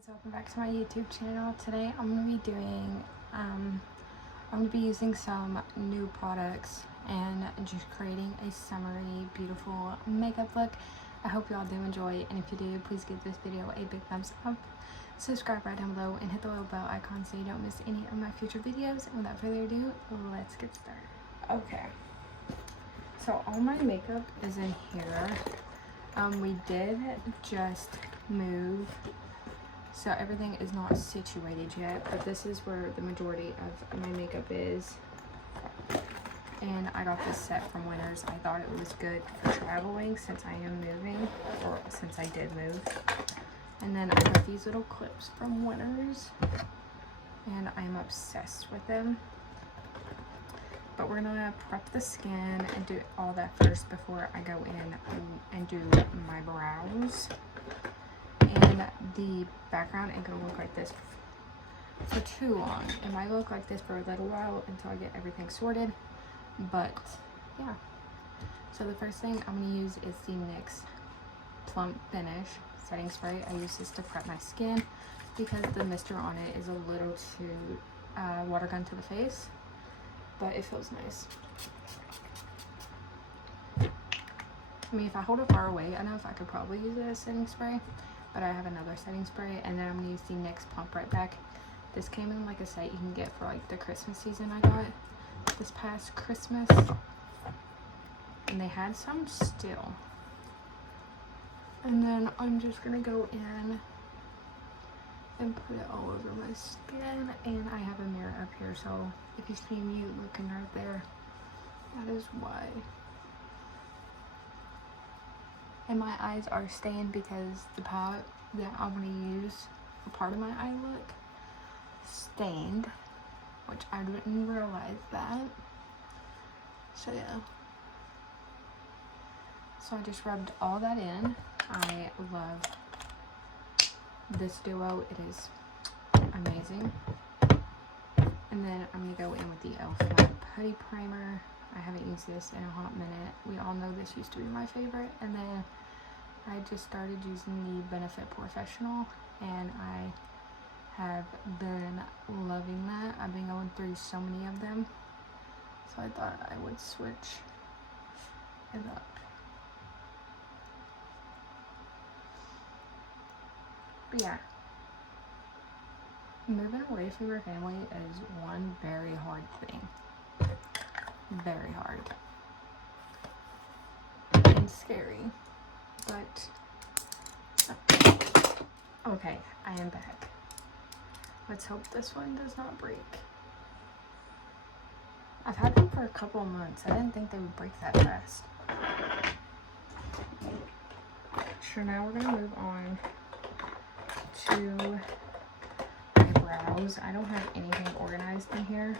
Guys, welcome back to my YouTube channel. Today I'm going to be doing, I'm going to be using some new products and just creating a summery, beautiful makeup look. I hope y'all do enjoy, and if you do, please give this video a big thumbs up. Subscribe right down below and hit the little bell icon so you don't miss any of my future videos. And without further ado, let's get started. Okay, so all my makeup is in here. We did just move, so everything is not situated yet, but this is where the majority of my makeup is. And I got this set from Winners. I thought it was good for traveling since I am moving, or since I did move. And then I got these little clips from Winners, and I'm obsessed with them. But we're gonna prep the skin and do all that first before I go in and do my brows. And the background ain't gonna look like this for too long. It might look like this for a little while until I get everything sorted, but yeah. So the first thing I'm gonna use is the NYX Plump Finish setting spray. I use this to prep my skin because the mister on it is a little too water gun to the face, but it feels nice. I mean, if I hold it far away enough, I could probably use it as setting spray, but I have another setting spray. And then I'm gonna use the NYX Plump Right Back. This came in like a set you can get for like the Christmas season. I got this past Christmas, and they had some still. And then I'm just gonna go in and put it all over my skin. And I have a mirror up here, so if you see me looking right there, that is why. And my eyes are stained because the palette that I'm going to use for part of my eye look stained, which I didn't realize that. So yeah. So I just rubbed all that in. I love this duo. It is amazing. And then I'm going to go in with the e.l.f. Matte Putty Primer. I haven't used this in a hot minute. We all know this used to be my favorite. And then I just started using the Benefit Professional, and I have been loving that. I've been going through so many of them, so I thought I would switch it up. But yeah, moving away from your family is one very hard thing. Very hard. And scary. But okay, I am back. Let's hope this one does not break. I've had them for a couple of months. I didn't think they would break that fast. So now we're gonna move on to my brows. I don't have anything organized in here,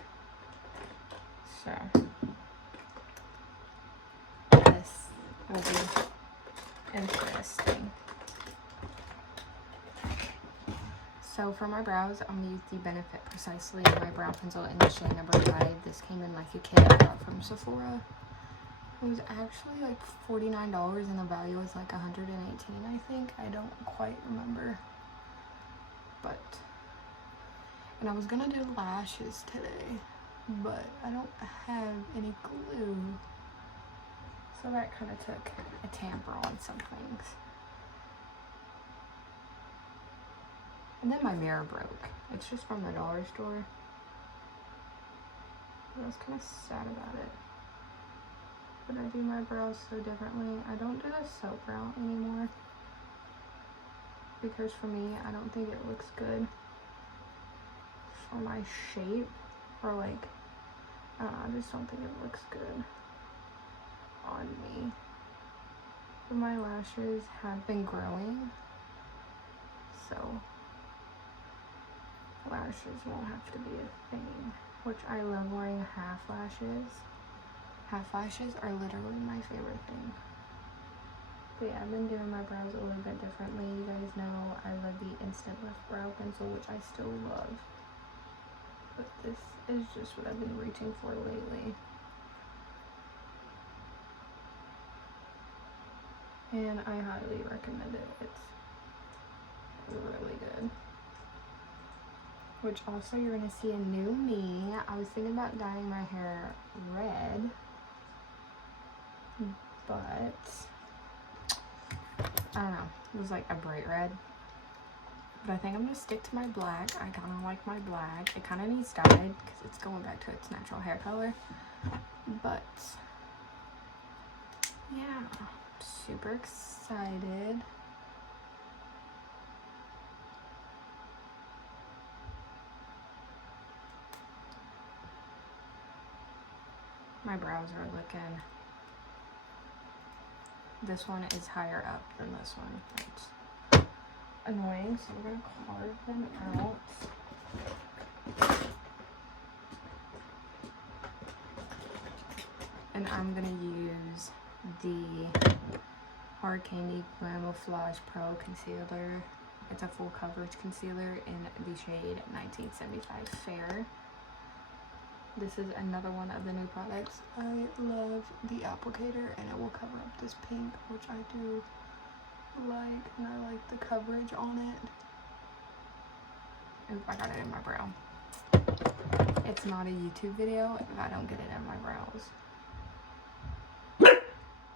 so this will be interesting. So for my brows, I'm gonna use the Benefit Precisely my brow pencil in the shade number 5. This came in like a kit I got from Sephora. It was actually like $49 and the value was like $118, I think. I don't quite remember. But, and I was gonna do lashes today, but I don't have any glue. So that kind of took a tamper on some things. And then my mirror broke. It's just from the dollar store. I was kind of sad about it. But I do my brows so differently. I don't do the soap brow anymore, because for me, I don't think it looks good for my shape, or like, I don't know, I just don't think it looks good on me. But my lashes have been growing, so lashes won't have to be a thing, which I love wearing half lashes. Half lashes are literally my favorite thing. But yeah, I've been doing my brows a little bit differently. You guys know I love the Instant Lift Brow Pencil, which I still love. But this is just what I've been reaching for lately. And I highly recommend it. It's really good. which also you're gonna see a new me. I was thinking about dyeing my hair red, but I don't know, it was like a bright red. But I think I'm gonna stick to my black. I kind of like my black. It kind of needs dyed because it's going back to its natural hair color. But yeah, super excited. My brows are looking, this one is higher up than this one. It's annoying, so we're gonna carve them out. And I'm gonna use the Hard Candy Camouflage Pro Concealer. It's a full coverage concealer in the shade 1975 Fair. This is another one of the new products. I love the applicator, and it will cover up this pink, which I do like, and I like the coverage on it. Oop, I got it in my brow. It's not a YouTube video if I don't get it in my brows.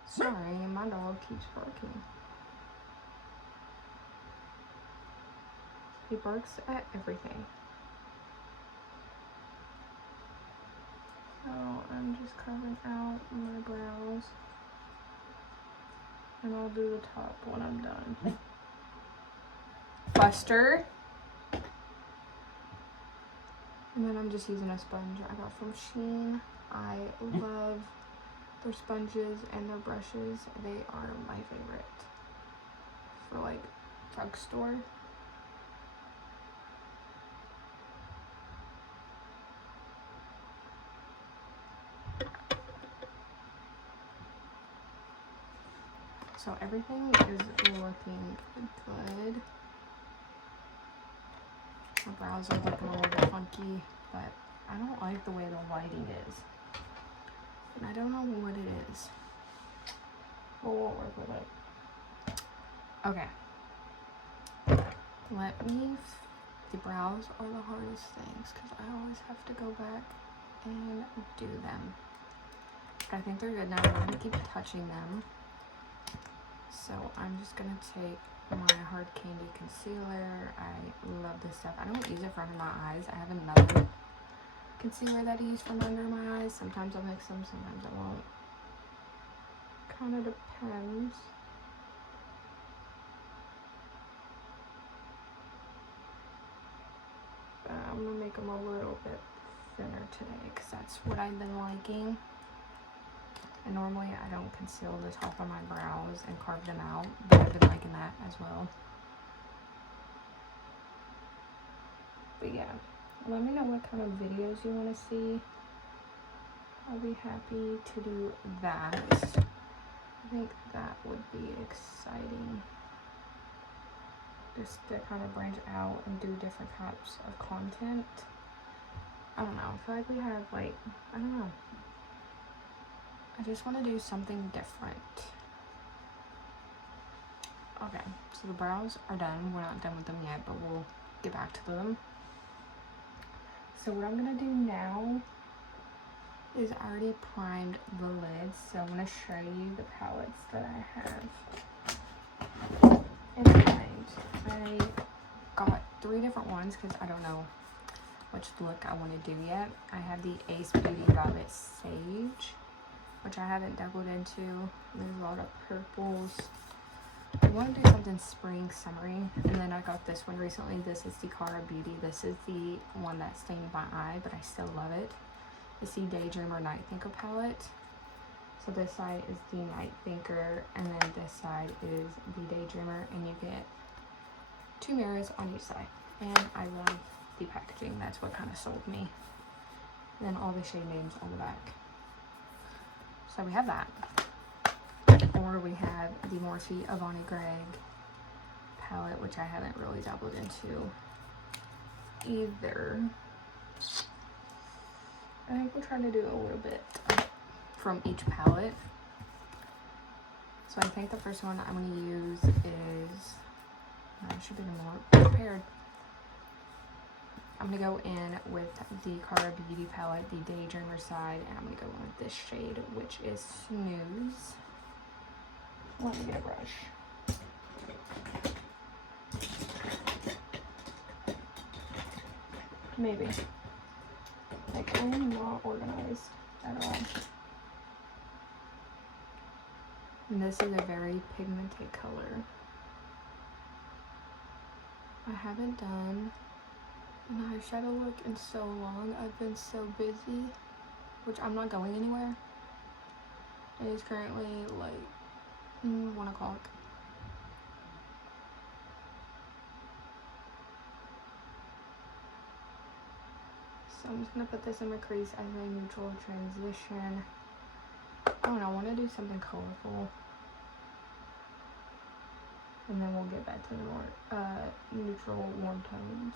Sorry, my dog keeps barking. He barks at everything. So I'm just carving out my brows, and I'll do the top when I'm done. Buster. And then I'm just using a sponge I got from Shein. I love their sponges and their brushes. They are my favorite for like drugstore. So everything is looking good. My brows are looking a little bit funky, but I don't like the way the lighting is. And I don't know what it is. But we'll work with it. Okay. The brows are the hardest things because I always have to go back and do them. But I think they're good now. I'm going to keep touching them. So I'm just going to take my Hard Candy concealer. I love this stuff. I don't use it for under my eyes. I have another concealer that I use from under my eyes. Sometimes I'll mix them, sometimes I won't. Kind of depends. But I'm going to make them a little bit thinner today because that's what I've been liking. And normally I don't conceal the top of my brows and carve them out, but I've been liking that as well. But yeah, let me know what kind of videos you want to see. I'll be happy to do that. I think that would be exciting. Just to kind of branch out and do different types of content. I don't know, I feel like we have like, I don't know. I just want to do something different. Okay, so the brows are done. We're not done with them yet, but we'll get back to them. So what I'm going to do now is I already primed the lids. So I'm going to show you the palettes that I have in mind. I got 3 different ones because I don't know which look I want to do yet. I have the Ace Beauty Velvet Sage, which I haven't dabbled into. There's a lot of purples. I want to do something spring summery. And then I got this one recently. This is the Cara Beauty. This is the one that stained my eye, but I still love it. It's the Daydreamer Night Thinker palette. So this side is the Night Thinker, and then this side is the Daydreamer, and you get 2 mirrors on each side. And I love the packaging. That's what kind of sold me. And then all the shade names on the back. So we have that. Or we have the Morphe Avani Greg palette, which I haven't really dabbled into either. I think we'll try to do a little bit from each palette. So I think the first one I'm going to use is, I should be more prepared. I'm going to go in with the Cara Beauty palette, the Daydreamer side, and I'm going to go in with this shade, which is Snooze. Let me get a brush. Maybe. Like, I am not organized at all. And this is a very pigmented color. I haven't done an eyeshadow look in so long. I've been so busy, which I'm not going anywhere. It is currently like 1 o'clock. So I'm just gonna put this in my crease as a neutral transition. I don't know, I want to do something colorful. And then we'll get back to the more neutral warm tones.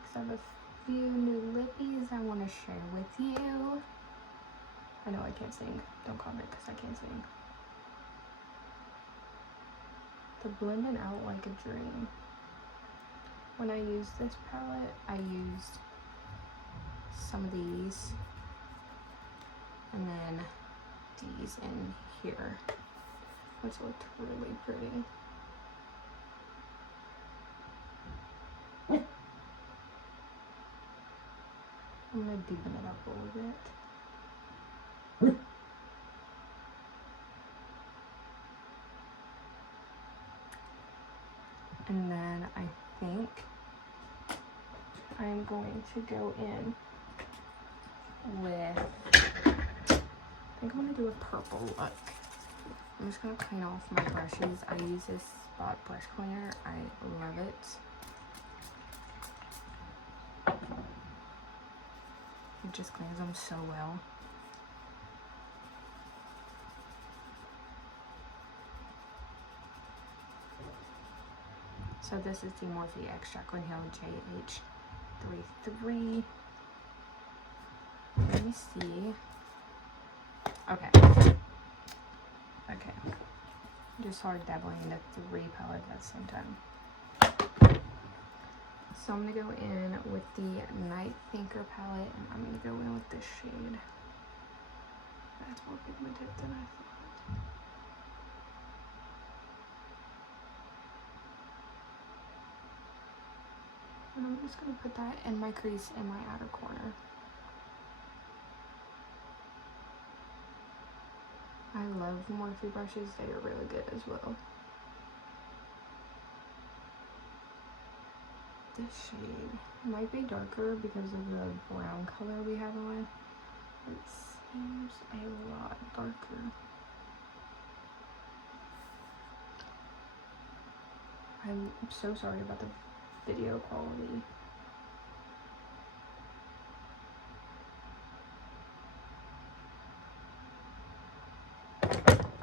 Because I have a few new lippies I want to share with you. I know I can't sing. Don't comment because I can't sing. They're blending out like a dream. When I used this palette, I used some of these. And then these in here, which looked really pretty. I'm gonna deepen it up a little bit. And then I think I'm going to go in with, I think I'm gonna do a purple look. I'm just gonna clean off my brushes. I use this spot brush cleaner. I love it. It just cleans them so well. So this is the Morphe Extra Cornhill JH33. Let me see. Okay. Just started dabbling into 3 palettes at the same time. So I'm gonna go in with the Night Thinker palette, and I'm gonna go in with this shade. That's more pigmented than I thought. And I'm just gonna put that in my crease in my outer corner. I love Morphe brushes, they are really good as well. This shade might be darker because of the brown color we have on. It seems a lot darker. I'm so sorry about the video quality.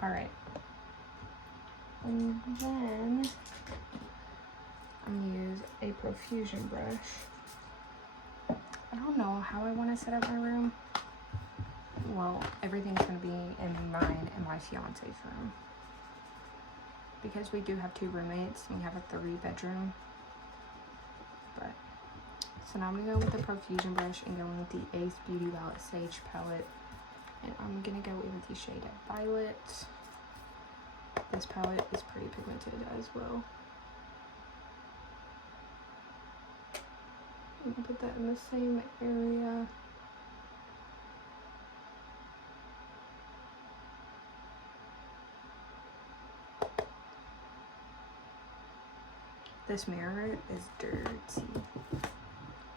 Alright. And then I'm going to use a profusion brush. I don't know how I want to set up my room. Well, everything's going to be in mine and my fiance's room. Because we do have 2 roommates and we have a 3-bedroom. But, so now I'm going to go with the profusion brush and go in with the Ace Beauty Palette Sage palette. And I'm going to go in with the shade Violet. This palette is pretty pigmented as well. I'm going to put that in the same area. This mirror is dirty.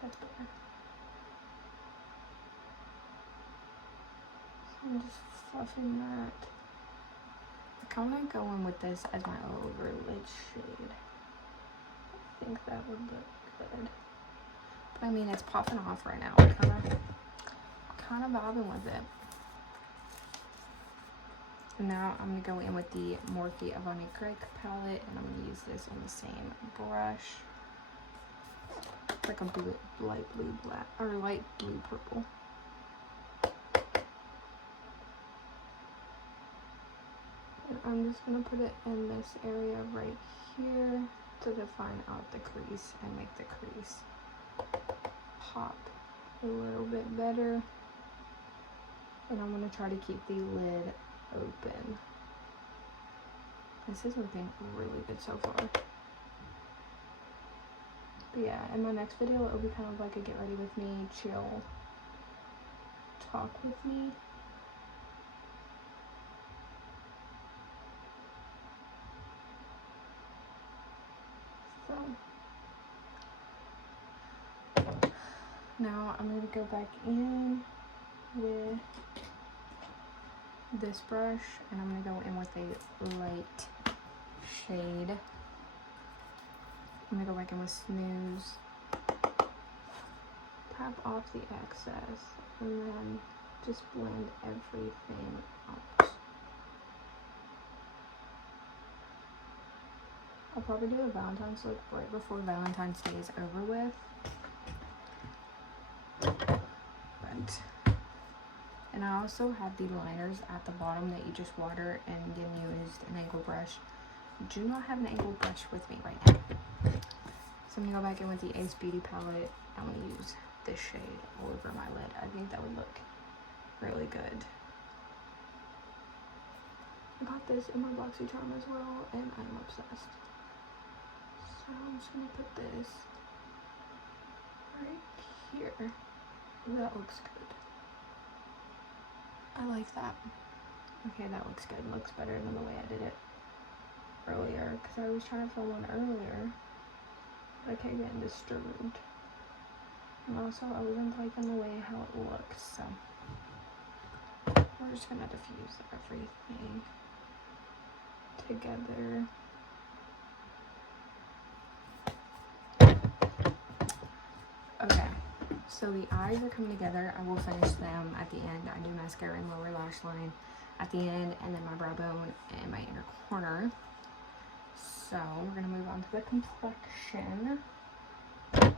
That's better. So I'm just fluffing that. I kind of go in with this as my overlid shade. I think that would look good. But I mean, it's popping off right now. I'm kind of bobbing with it. And now I'm going to go in with the Morphe Avani Greg palette, and I'm going to use this on the same brush. It's like a blue, light blue black, or light blue purple. And I'm just going to put it in this area right here. to define out the crease and make the crease pop a little bit better. And I'm going to try to keep the lid open. This is looking really good so far. But yeah, in my next video, it'll be kind of like a get ready with me, chill, talk with me. So now I'm going to go back in with this brush, and I'm going to go in with a light shade. I'm going to go back in with Snooze, tap off the excess, and then just blend everything out. I'll probably do a Valentine's look right before Valentine's Day is over with. And I also have the liners at the bottom that you just water and then used an angle brush. Do not have an angle brush with me right now. So I'm going to go back in with the Ace Beauty palette. I'm going to use this shade all over my lid. I think that would look really good. I got this in my BoxyCharm as well, and I'm obsessed. So I'm just going to put this right here. That looks good. I like that. Okay, that looks good. Looks better than the way I did it earlier, because I was trying to film one earlier, but I kept getting disturbed. And also, I wasn't liking the way how it looked, so we're just gonna diffuse everything together. Okay. So the eyes are coming together. I will finish them at the end. I do mascara and lower lash line at the end, and then my brow bone and my inner corner. So we're going to move on to the complexion. I'm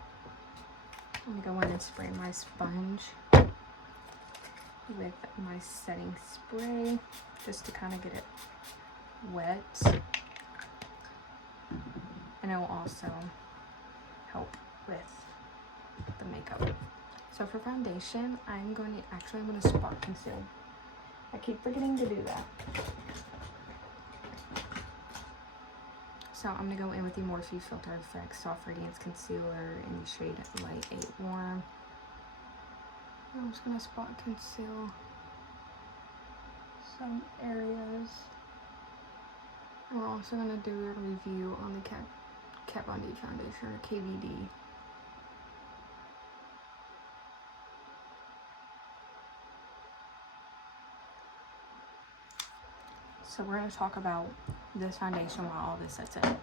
going to go in and spray my sponge with my setting spray just to kind of get it wet. And it will also help with the makeup. So for foundation, I'm going to spot conceal. I keep forgetting to do that. So I'm going to go in with the Morphe Filter Effects Soft Radiance Concealer in the shade Light 8 Warm. I'm just going to spot conceal some areas. And we're also going to do a review on the Kat Von D foundation, or KVD. So we're going to talk about this foundation while all this sets in.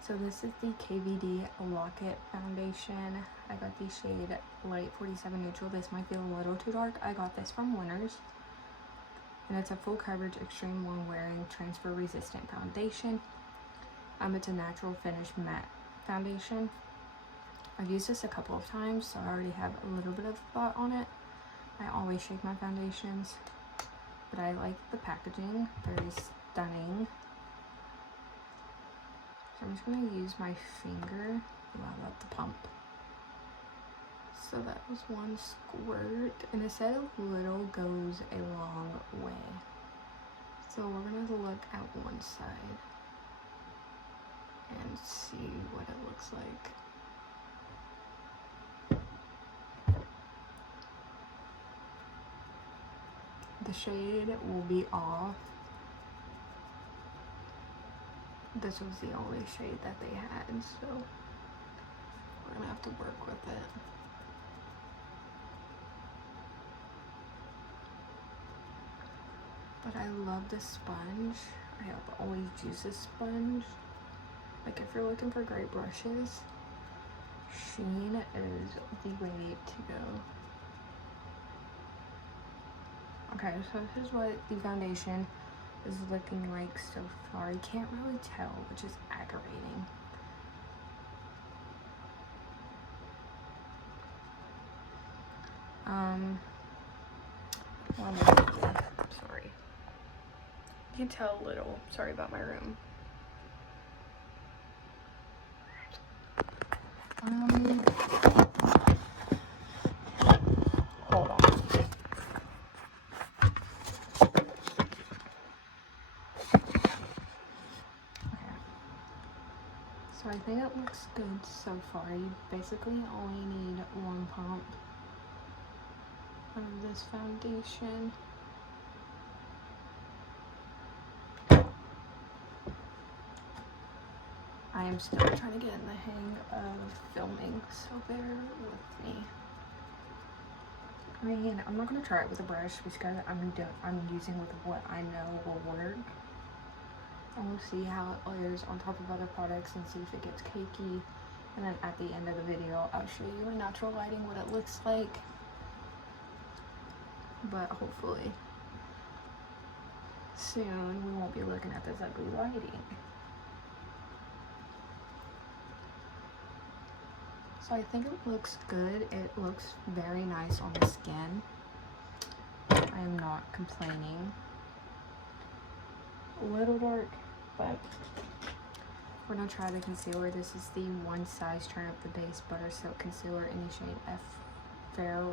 So this is the KVD Locket foundation. I got the shade Light 47 Neutral. This might be a little too dark. I got this from Winners. And it's a full coverage, extreme long wearing, transfer resistant foundation. It's a natural finish matte foundation. I've used this a couple of times, so I already have a little bit of thought on it. I always shake my foundations. But I like the packaging, very stunning. So I'm just going to use my finger. Ooh, I love the pump. So that was one squirt, and it said a little goes a long way. So we're going to look at one side and see what it looks like. The shade will be off. This was the only shade that they had, so we're gonna have to work with it. But I love this sponge. I have always used this sponge. Like, if you're looking for great brushes, Sheen is the way to go. Okay, so this is what the foundation is looking like so far. You can't really tell, which is aggravating. Sorry. You can tell a little. Sorry about my room. So I think it looks good so far. You basically only need one pump of this foundation. I am still trying to get in the hang of filming, so bear with me. I mean, I'm not gonna try it with a brush because I'm using with what I know will work. And we'll see how it layers on top of other products and see if it gets cakey. And then at the end of the video, I'll show you in natural lighting what it looks like. But hopefully soon we won't be looking at this ugly lighting. So I think it looks good. It looks very nice on the skin. I am not complaining. A little dark, but we're gonna try the concealer. This is the One Size Turn Up the Base Butter Silk Concealer in the shade F Fair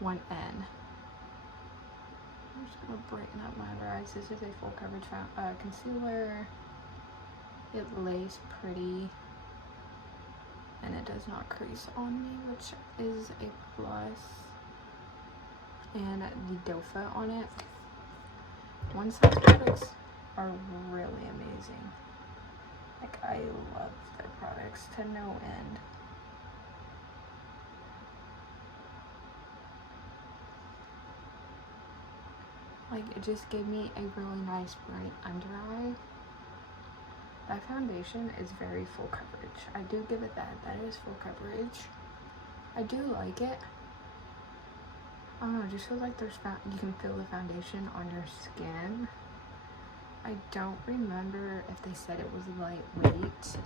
1N. I'm just gonna brighten up my under eyes. This is a full coverage concealer. It lays pretty, and it does not crease on me, which is a plus. And the doe foot on it. One Size products are really amazing. Like, I love their products to no end. Like, it just gave me a really nice bright under eye. That foundation is very full coverage. I do give it that. That is full coverage. I do like it. I don't know, it just feels like you can feel the foundation on your skin. I don't remember if they said it was lightweight.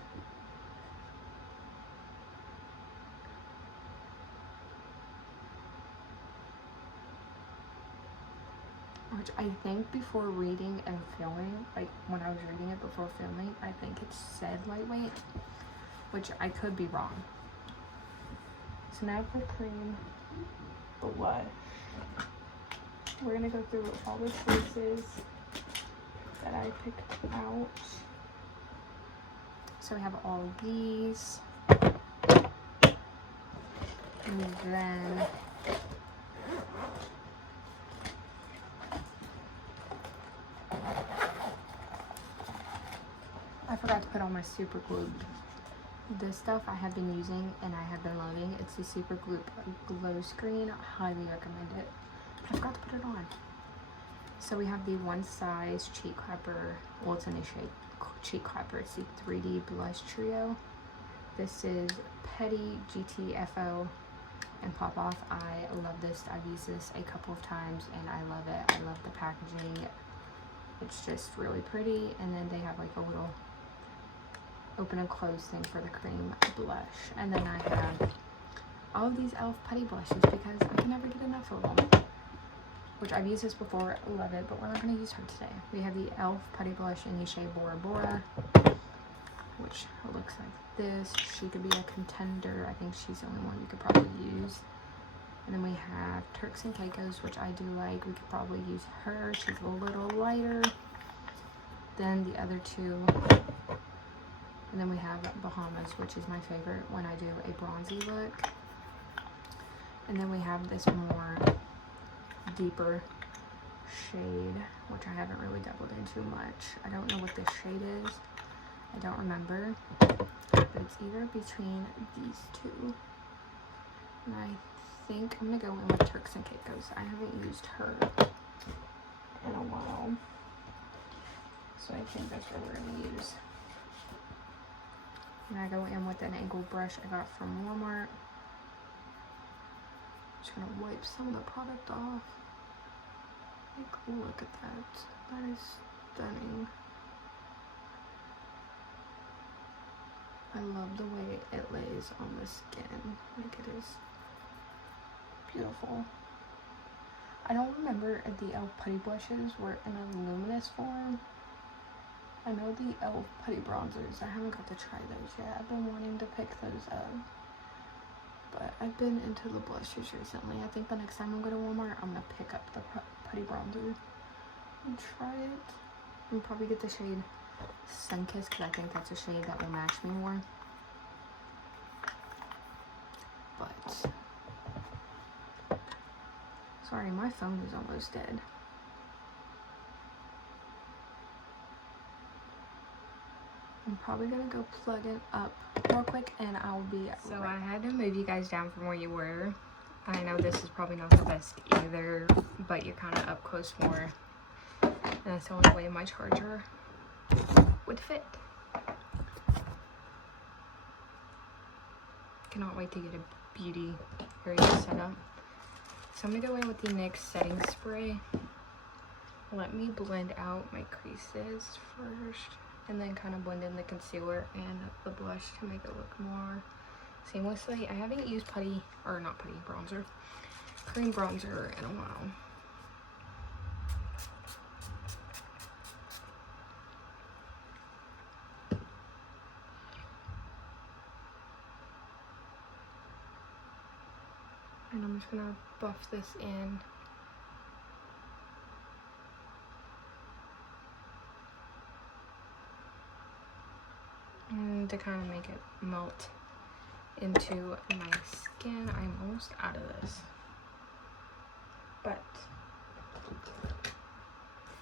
Which I think before reading and filming, like when I was reading it before filming, I think it said lightweight, which I could be wrong. So now for cream blush. We're gonna go through all the choices that I picked out. So we have all of these. And then I forgot to put on my super glue. This stuff I have been using and I have been loving. It's the Super Glue Glow Screen. Highly recommend it. But I forgot to put it on. So we have the One Size Cheek Clapper. Well, it's in the shade Cheek Clapper. It's the 3D Blush Trio. This is Petty, GTFO, and Pop Off. I love this. I've used this a couple of times and I love it. I love the packaging. It's just really pretty. And then they have like a little open and close thing for the cream blush. And then I have all of these e.l.f. putty blushes because I can never get enough of them. Which I've used this before, love it, but we're not going to use her today. We have the e.l.f. putty blush in the shade Bora Bora, which looks like this. She could be a contender. I think she's the only one you could probably use. And then we have Turks and Caicos, which I do like. We could probably use her. She's a little lighter than the other two. And then we have Bahamas, which is my favorite when I do a bronzy look. And then we have this more deeper shade, which I haven't really dabbled into much. I don't know what this shade is. I don't remember. But it's either between these two. And I think I'm going to go in with Turks and Caicos. I haven't used her in a while. So I think that's what we're going to use. And I go in with an angled brush I got from Walmart. Just gonna wipe some of the product off. Like, look at that. That is stunning. I love the way it lays on the skin. Like, it is beautiful. I don't remember if the e.l.f. putty blushes were in a luminous form. I know the e.l.f. putty bronzers. I haven't got to try those yet. I've been wanting to pick those up. But I've been into the blushes recently. I think the next time I go to Walmart, I'm going to pick up the putty bronzer and try it. And probably get the shade Sunkissed because I think that's a shade that will match me more. But sorry, my phone is almost dead. I'm probably gonna go plug it up real quick and I'll be so right. I had to move you guys down from where you were. I know this is probably not the best either, but you're kind of up close more. And that's the only way my charger would fit. Cannot wait to get a beauty area set up. So I'm gonna go in with the NYX setting spray. Let me blend out my creases first, and then kind of blend in the concealer and the blush to make it look more seamlessly. I haven't used putty, or not putty, bronzer, cream bronzer in a while. And I'm just gonna buff this in. And to kind of make it melt into my skin. I'm almost out of this. But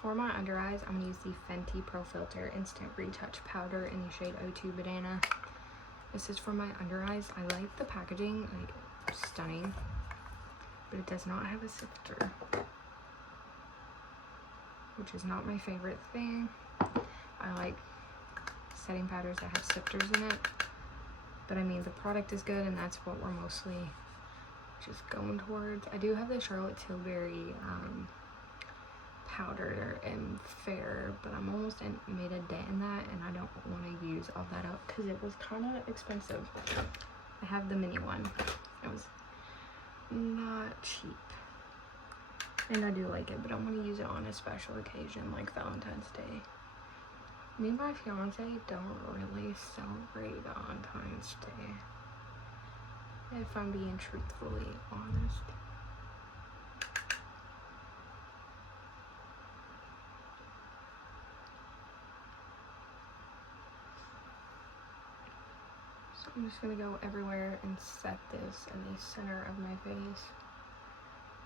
for my under eyes, I'm gonna use the Fenty Pro Filter Instant Retouch Powder in the shade 02 Banana. This is for my under eyes. I like the packaging, like stunning, but it does not have a sifter, which is not my favorite thing. I like setting powders that have sifters in it, but I mean the product is good and that's what we're mostly just going towards. I do have the Charlotte Tilbury powder and fair, but I'm almost made a dent in that and I don't want to use all that up because it was kind of expensive. I have the mini one. It was not cheap and I do like it, but I want to use it on a special occasion like Valentine's Day. Me and my fiance don't really celebrate Valentine's Day, if I'm being truthfully honest. So I'm just gonna go everywhere and set this in the center of my face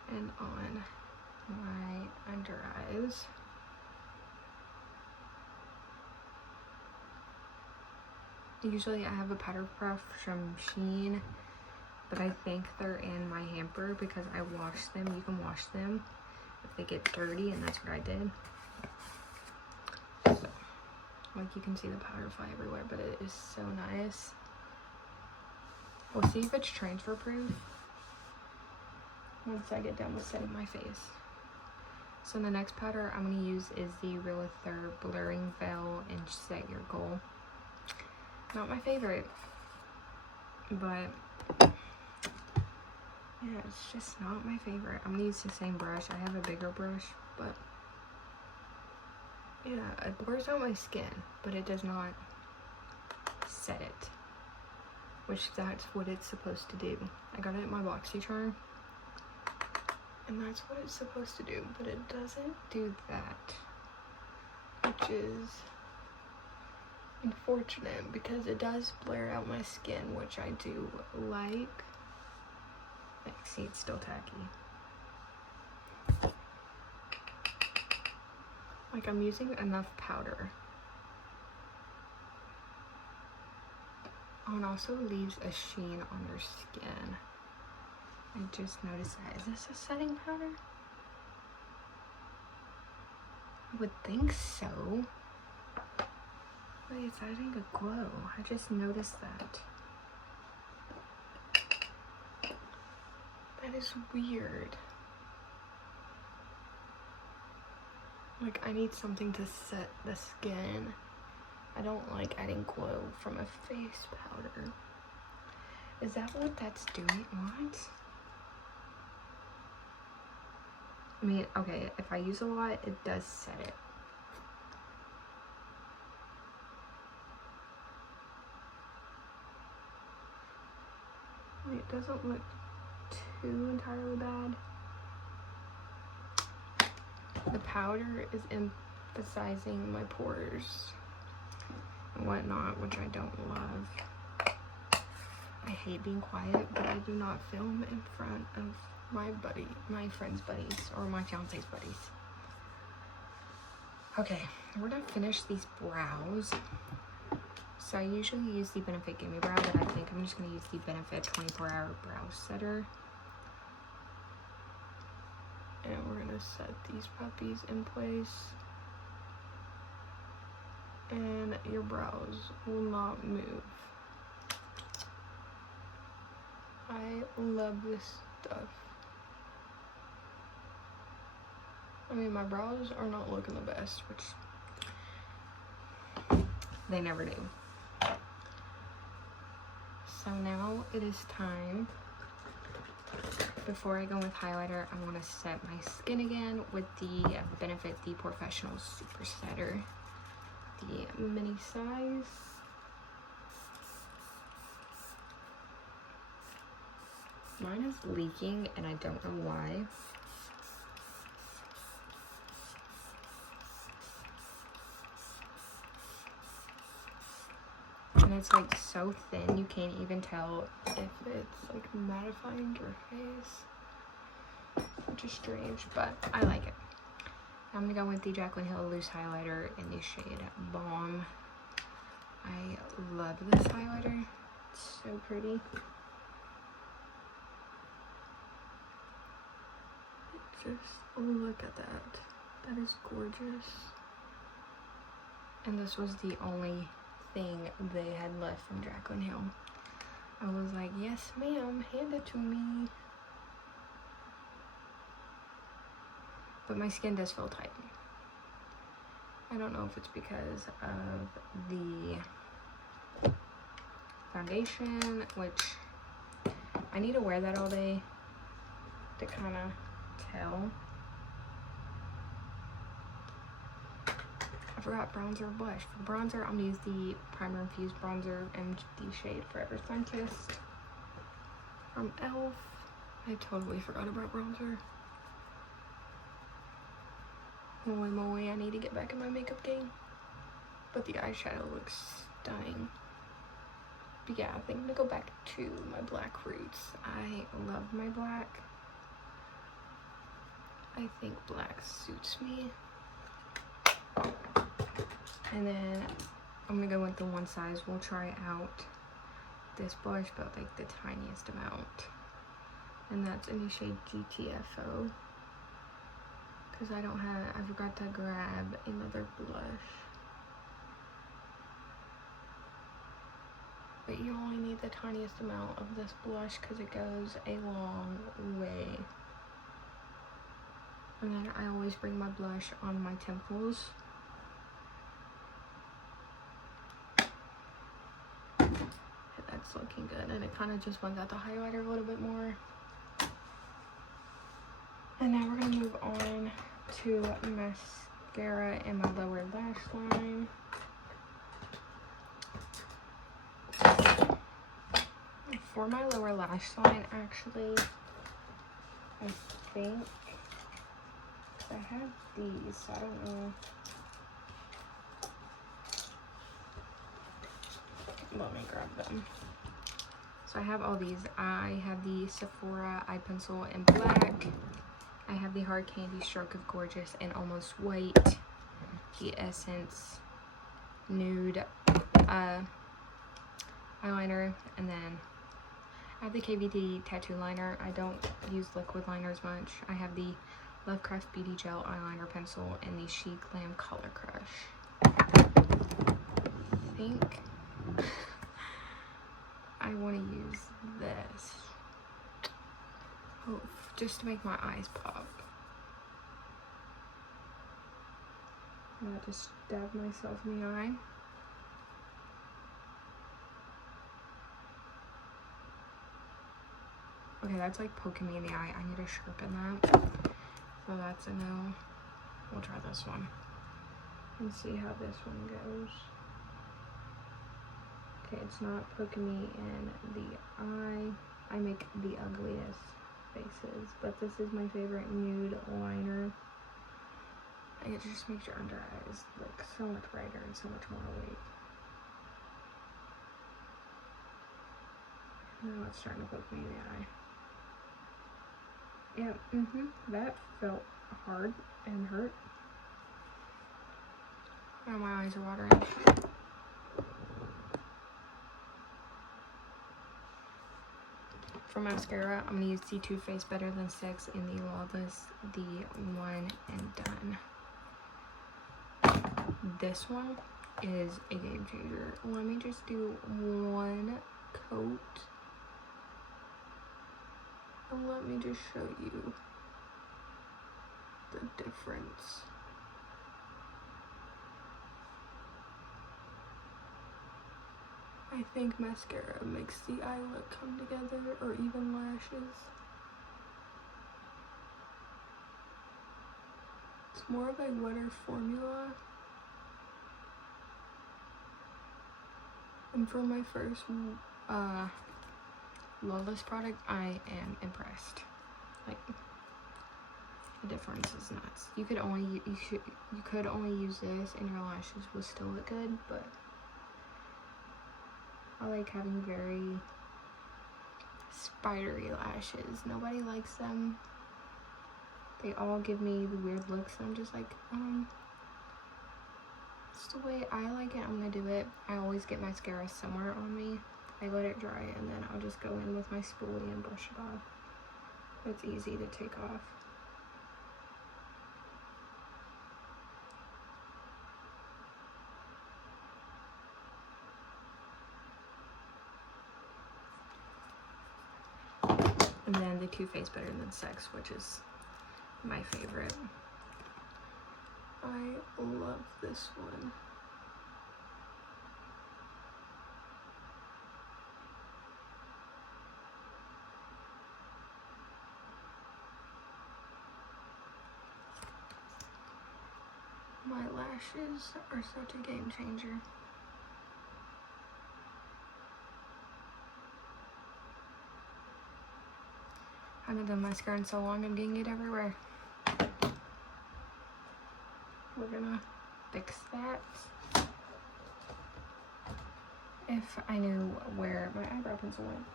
and on my under eyes. Usually I have a powder puff from Shein, but I think they're in my hamper because I wash them. You can wash them if they get dirty, and that's what I did. So, like you can see the powder fly everywhere, but it is so nice. We'll see if it's transfer proof once I get done with setting my face. So the next powder I'm going to use is the Realtor Blurring Veil and Set Your Goal. Not my favorite, but yeah, it's just not my favorite. I'm gonna use the same brush. I have a bigger brush, but yeah, it blurs out my skin, but it does not set it, which that's what it's supposed to do. I got it at my BoxyCharm, and that's what it's supposed to do, but it doesn't do that, which is unfortunate because it does blur out my skin, which I do like. See, it's still tacky. Like, I'm using enough powder. Oh, and also leaves a sheen on your skin. I just noticed that. Is this a setting powder? I would think so. Wait, it's adding a glow. I just noticed that. That is weird. Like, I need something to set the skin. I don't like adding glow from a face powder. Is that what that's doing? What? I mean, okay, if I use a lot, it does set it. It doesn't look too entirely bad. The powder is emphasizing my pores. whatnot, which I don't love. I hate being quiet, but I do not film in front of my friends' buddies, or my fiance's buddies. Okay, we're gonna finish these brows. So I usually use the Benefit Gimme Brow, but I think I'm just gonna use the Benefit 24-Hour Brow Setter. And we're gonna set these puppies in place. And your brows will not move. I love this stuff. I mean, my brows are not looking the best, which they never do. So now it is time. Before I go with highlighter, I want to set my skin again with the Benefit The Professional Super Setter. The mini size. Mine is leaking and I don't know why. And it's like so thin you can't even tell if it's like mattifying your face, which is strange, but I like it. I'm gonna go with the Jaclyn Hill Loose Highlighter in the shade Balm. I love this highlighter, it's so pretty. Just look at that, that is gorgeous. And this was the only thing they had left from Jaclyn Hill. I was like, yes ma'am, hand it to me. But my skin does feel tight. I don't know if it's because of the foundation, which I need to wear that all day to kind of tell. I forgot bronzer or blush. For bronzer, I'm gonna use the Primer Infused Bronzer in the shade Forever Sunkissed from e.l.f. I totally forgot about bronzer. Holy moly, I need to get back in my makeup game. But the eyeshadow looks stunning. But yeah, I think I'm gonna go back to my black roots. I love my black. I think black suits me. And then I'm gonna go with the one size. We'll try out this blush, but like the tiniest amount. And that's in the shade GTFO. Because I forgot to grab another blush. But you only need the tiniest amount of this blush because it goes a long way. And then I always bring my blush on my temples. That's looking good, and it kind of just blends out the highlighter a little bit more. And now we're gonna move on to mascara in my lower lash line. For my lower lash line, actually, I think I have these, so I don't know. Let me grab them. So I have all these. I have the Sephora eye pencil in black. I have the Hard Candy Stroke of Gorgeous in Almost White. The Essence Nude eyeliner. And then I have the KVD Tattoo Liner. I don't use liquid liners much. I have the Lovecraft Beauty Gel Eyeliner Pencil and the Chic Glam Color Crush. I think I want to use this. Oh, just to make my eyes pop. And I just dab myself in the eye. Okay, that's like poking me in the eye. I need to sharpen that. So that's a no. We'll try this one and see how this one goes. Okay, it's not poking me in the eye. I make the ugliest faces, but this is my favorite nude liner. It just makes your under eyes look so much brighter and so much more awake. Now it's starting to poke me in the eye. Yeah, that felt hard and hurt. Now my eyes are watering. For mascara, I'm going to use the Too Faced Better Than Sex in the Lawless, the One and Done. This one is a game changer. Let me just do one coat. And let me just show you the difference. I think mascara makes the eye look come together, or even lashes. It's more of a wetter formula. And for my first Lawless product, I am impressed. Like, the difference is nuts. You could only use this and your lashes will still look good, but I like having very spidery lashes. Nobody likes them. They all give me the weird looks. I'm just like, it's the way I like it. I'm gonna do it. I always get mascara somewhere on me. I let it dry and then I'll just go in with my spoolie and brush it off. It's easy to take off. And then the Too Faced Better Than Sex, which is my favorite. I love this one. My lashes are such a game changer. I haven't done mascara in so long, I'm getting it everywhere. We're gonna fix that. If I knew where my eyebrow pencil went.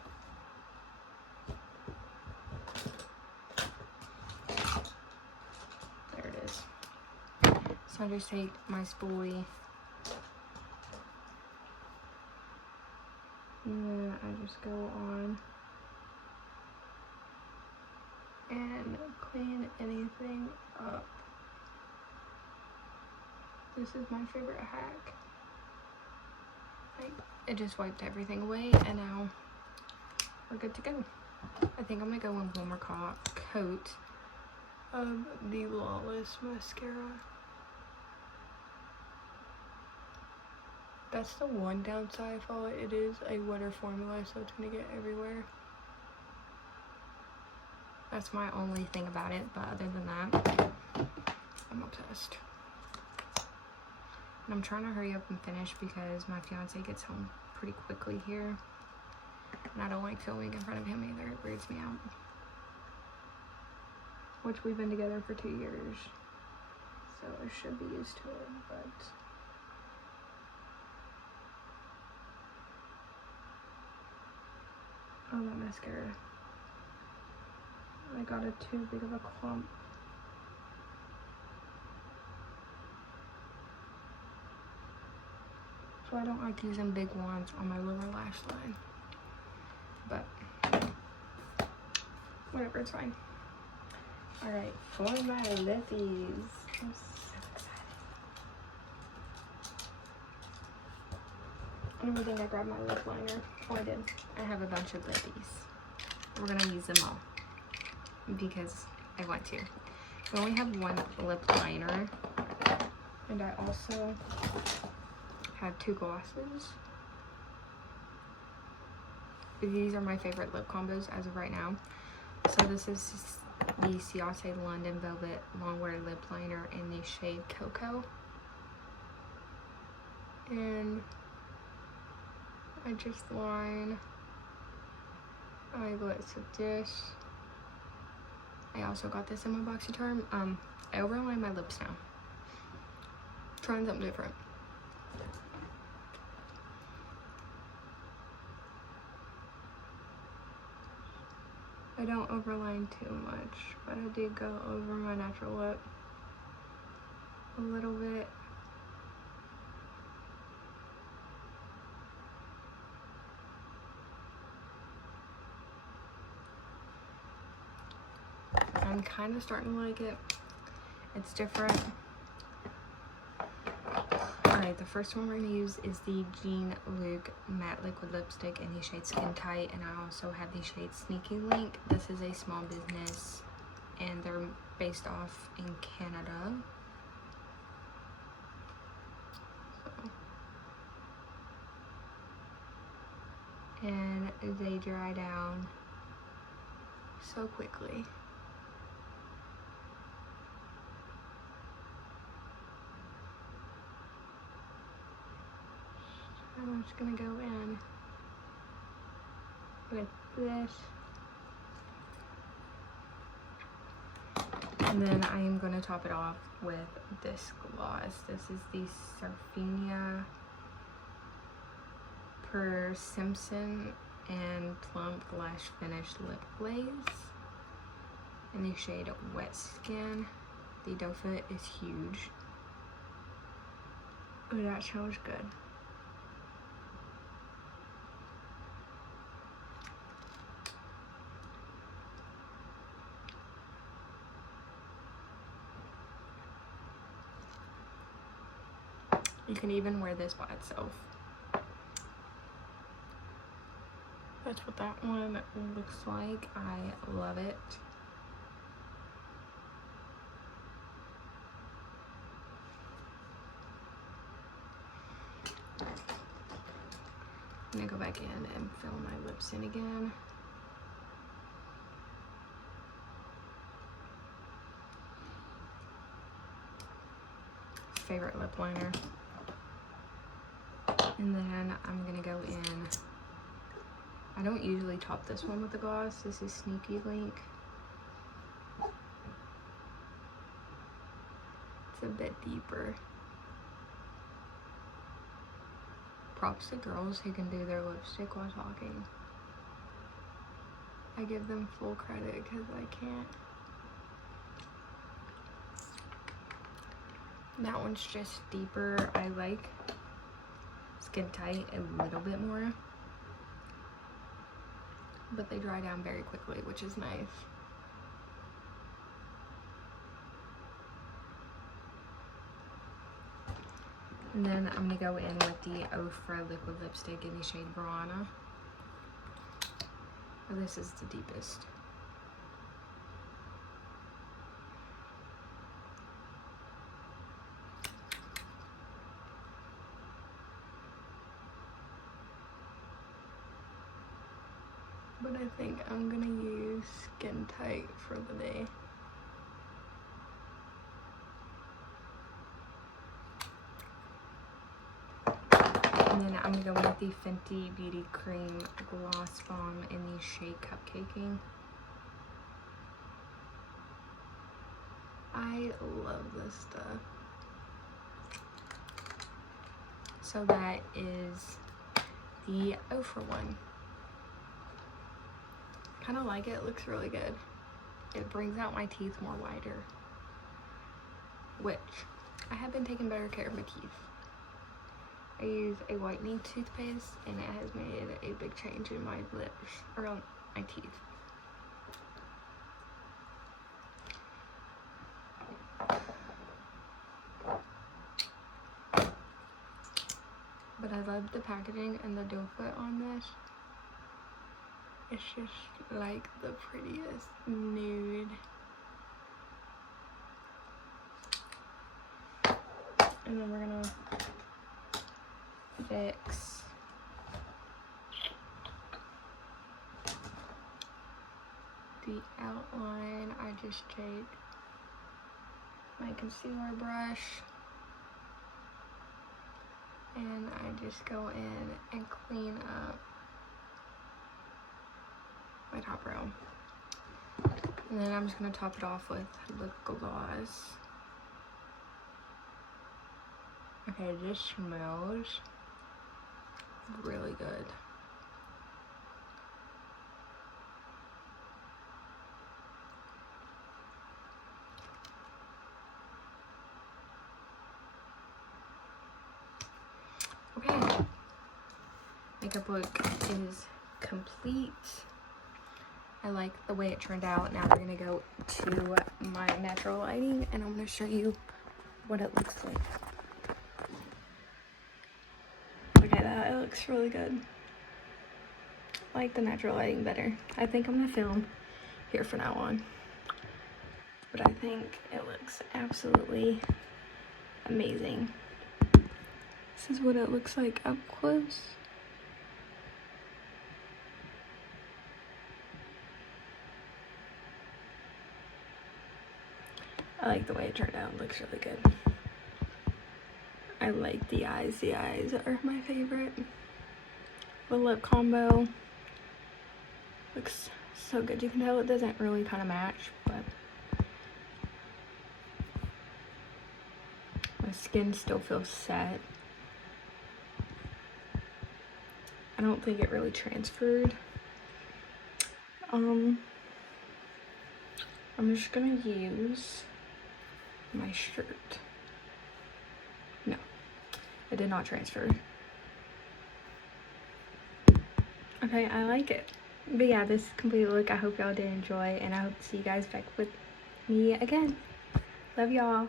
There it is. So I just take my spoolie and then I just go on and clean anything up. This is my favorite hack. Like, it just wiped everything away and now we're good to go. I think I'm gonna go in one more coat of the Lawless mascara. That's the one downside of all. It is a wetter formula, so it's gonna get everywhere. That's my only thing about it, but other than that, I'm obsessed. And I'm trying to hurry up and finish because my fiance gets home pretty quickly here. And I don't like filming in front of him either, it weirds me out. Which we've been together for 2 years, so I should be used to it, but oh, that mascara. I got it too big of a clump. So I don't like using big ones on my lower lash line. But whatever, it's fine. Alright, for my lippies. I'm so excited. I don't think I grabbed my lip liner. Oh, I did. I have a bunch of lippies. We're gonna use them all because I want to. We only have one lip liner, and I also have 2 glosses. These are my favorite lip combos as of right now. So this is the Ciate London Velvet Longwear Lip Liner in the shade Cocoa. And I just line eyelets with this. I also got this in my BoxyCharm. I overline my lips now. Trying something different. I don't overline too much, but I did go over my natural lip a little bit. I'm kind of starting to like it. It's different. Alright, the first one we're going to use is the Jean Luc Matte Liquid Lipstick in the shade Skin Tight, and I also have the shade Sneaky Link. This is a small business, and they're based off in Canada. And they dry down so quickly. I'm just gonna go in with this, and then I am going to top it off with this gloss. This is the Sarfenia Per Simpson and Plump Lash Finish Lip Glaze in the shade Wet Skin. The doe foot is huge. Oh, that smells good. You can even wear this by itself. That's what that one looks like. I love it. I'm gonna go back in and fill my lips in again. Favorite lip liner. And then I'm gonna go in. I don't usually top this one with the gloss. This is Sneaky Link. It's a bit deeper. Props to girls who can do their lipstick while talking. I give them full credit because I can't. That one's just deeper. I like Skin Tight a little bit more, but they dry down very quickly, which is nice. And then I'm gonna go in with the Ofra liquid lipstick in the shade Verona. Oh, this is the deepest. But I think I'm gonna use Skin Tight for the day. And then I'm gonna go with the Fenty Beauty Cream Gloss Bomb in the shade Cupcaking. I love this stuff. So that is the Ofra one. Kind of like it. It looks really good. It brings out my teeth more wider, which I have been taking better care of my teeth. I use a whitening toothpaste, and it has made a big change in my lips, or on my teeth. But I love the packaging and the doe foot on this. It's just like the prettiest nude. And then we're gonna fix the outline. I just take my concealer brush and I just go in and clean up my top row. And then I'm just gonna top it off with lip gloss. Okay, this smells really good. makeup look is complete. I like the way it turned out. Now we're gonna go to my natural lighting and I'm gonna show you what it looks like. Look at that, it looks really good. I like the natural lighting better. I think I'm gonna film here from now on. But I think it looks absolutely amazing. This is what it looks like up close. I like the way it turned out. It looks really good. I like the eyes. The eyes are my favorite. The lip combo looks so good. You can tell it doesn't really kind of match, but my skin still feels set. I don't think it really transferred. I'm just gonna use my shirt. No, it did not transfer. Okay, I like it. But yeah, this is complete look. I hope y'all did enjoy, and I hope to see you guys back with me again. Love y'all.